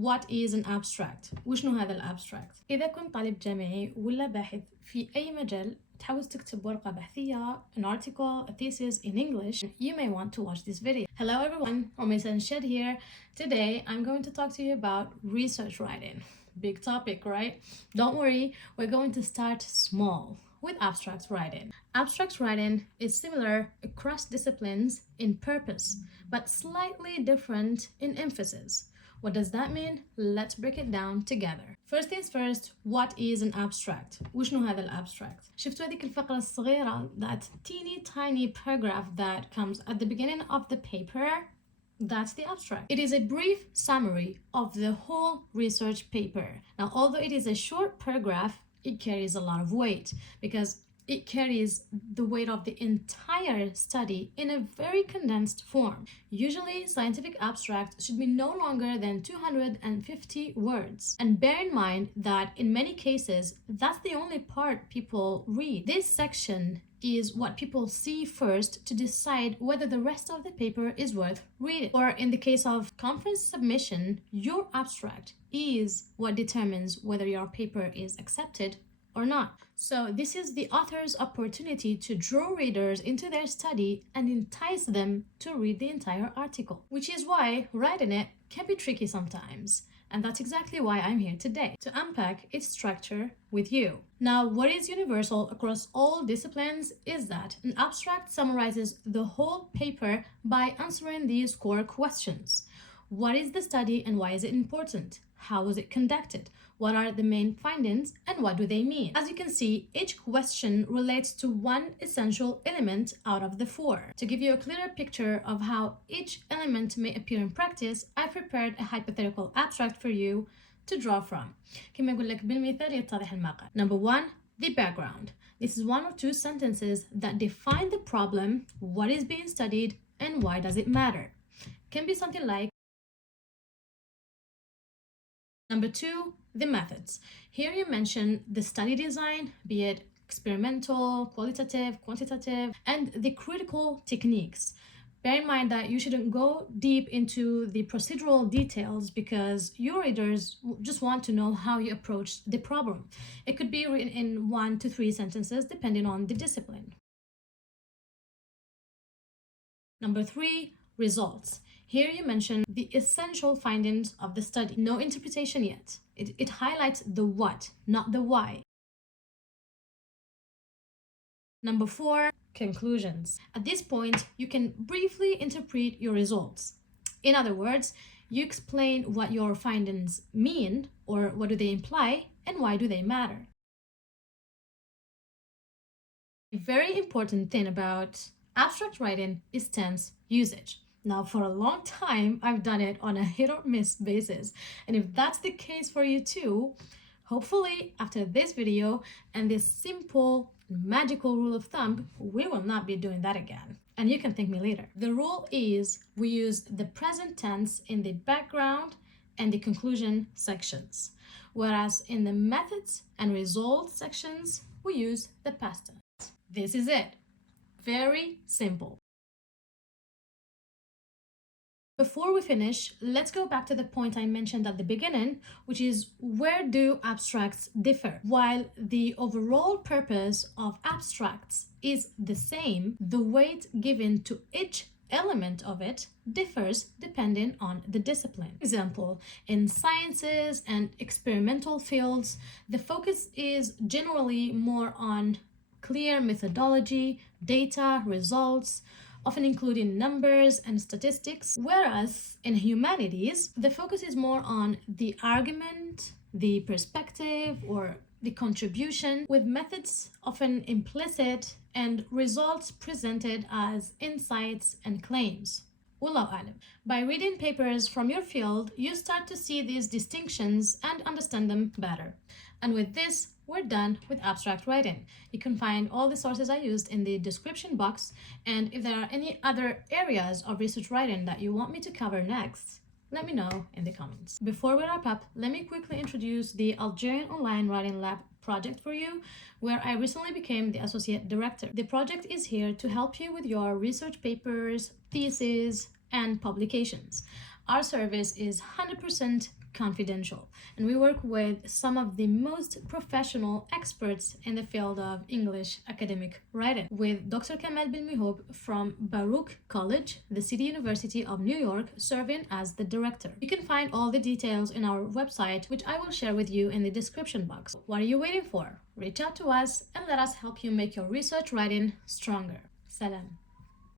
what is an abstract؟ وشنو هذا الابستراكت؟ إذا كنت طالب جامعي ولا باحث في أي مجال تحاول تكتب ورقة بحثية, an article, a thesis in English, you may want to watch this video. Hello everyone, Omisan Shed here. Today I'm going to talk to you about research writing. Big topic, right? Don't worry, we're going to start small with abstract writing. Abstract writing is similar across disciplines in purpose, but slightly different in emphasis. What does that mean? Let's break it down together. First things first, what is an abstract? وشنو هذا الابستراكت؟ شفتوا هذيك الفقرة الصغيرة, that teeny tiny paragraph that comes at the beginning of the paper? That's the abstract. It is a brief summary of the whole research paper. Now, although it is a short paragraph, it carries a lot of weight because it carries the weight of the entire study in a very condensed form. Usually, scientific abstracts should be no longer than 250 words. And bear in mind that in many cases, that's the only part people read. This section is what people see first to decide whether the rest of the paper is worth reading. Or in the case of conference submission, your abstract is what determines whether your paper is accepted or not. So this is the author's opportunity to draw readers into their study and entice them to read the entire article, which is why writing it can be tricky sometimes. And that's exactly why I'm here today, to unpack its structure with you. Now, what is universal across all disciplines is that an abstract summarizes the whole paper by answering these core questions. What is the study and why is it important? How was it conducted? What are the main findings and what do they mean? As you can see, each question relates to one essential element out of the four. To give you a clearer picture of how each element may appear in practice, I prepared a hypothetical abstract for you to draw from. كما أقول لك بالمثال يتضح المقال. Number one, the background. This is one or two sentences that define the problem, what is being studied, and why does it matter. Can be something like, number two, the methods. Here you mention the study design, be it experimental, qualitative, quantitative, and the critical techniques. Bear in mind that you shouldn't go deep into the procedural details because your readers just want to know how you approach the problem. It could be written in 1 to 3 sentences depending on the discipline. Number 3, results. Here you mention the essential findings of the study. No interpretation yet. It highlights the what, not the why. Number 4, conclusions. At this point, you can briefly interpret your results. In other words, you explain what your findings mean, or what do they imply, and why do they matter. A very important thing about abstract writing is tense usage. Now, for a long time, I've done it on a hit or miss basis. And if that's the case for you too, hopefully after this video and this simple magical rule of thumb, we will not be doing that again. And you can thank me later. The rule is we use the present tense in the background and the conclusion sections, whereas in the methods and results sections, we use the past tense. This is it. Very simple. Before we finish, let's go back to the point I mentioned at the beginning, which is where do abstracts differ? While the overall purpose of abstracts is the same, the weight given to each element of it differs depending on the discipline. For example, in sciences and experimental fields, the focus is generally more on clear methodology, data, results, often including numbers and statistics, whereas in humanities, the focus is more on the argument, the perspective, or the contribution, with methods often implicit and results presented as insights and claims. Wallahu a'lam. By reading papers from your field, you start to see these distinctions and understand them better. And with this, we're done with abstract writing. You can find all the sources I used in the description box, and if there are any other areas of research writing that you want me to cover next, let me know in the comments. Before we wrap up, let me quickly introduce the Algerian Online Writing Lab project for you, where I recently became the associate director. The project is here to help you with your research papers, theses, and publications. Our service is 100% confidential. And we work with some of the most professional experts in the field of English academic writing, with Dr. Kamal Bilmihoub from Baruch College, the City University of New York, serving as the director. You can find all the details in our website, which I will share with you in the description box. What are you waiting for? Reach out to us and let us help you make your research writing stronger. Salam.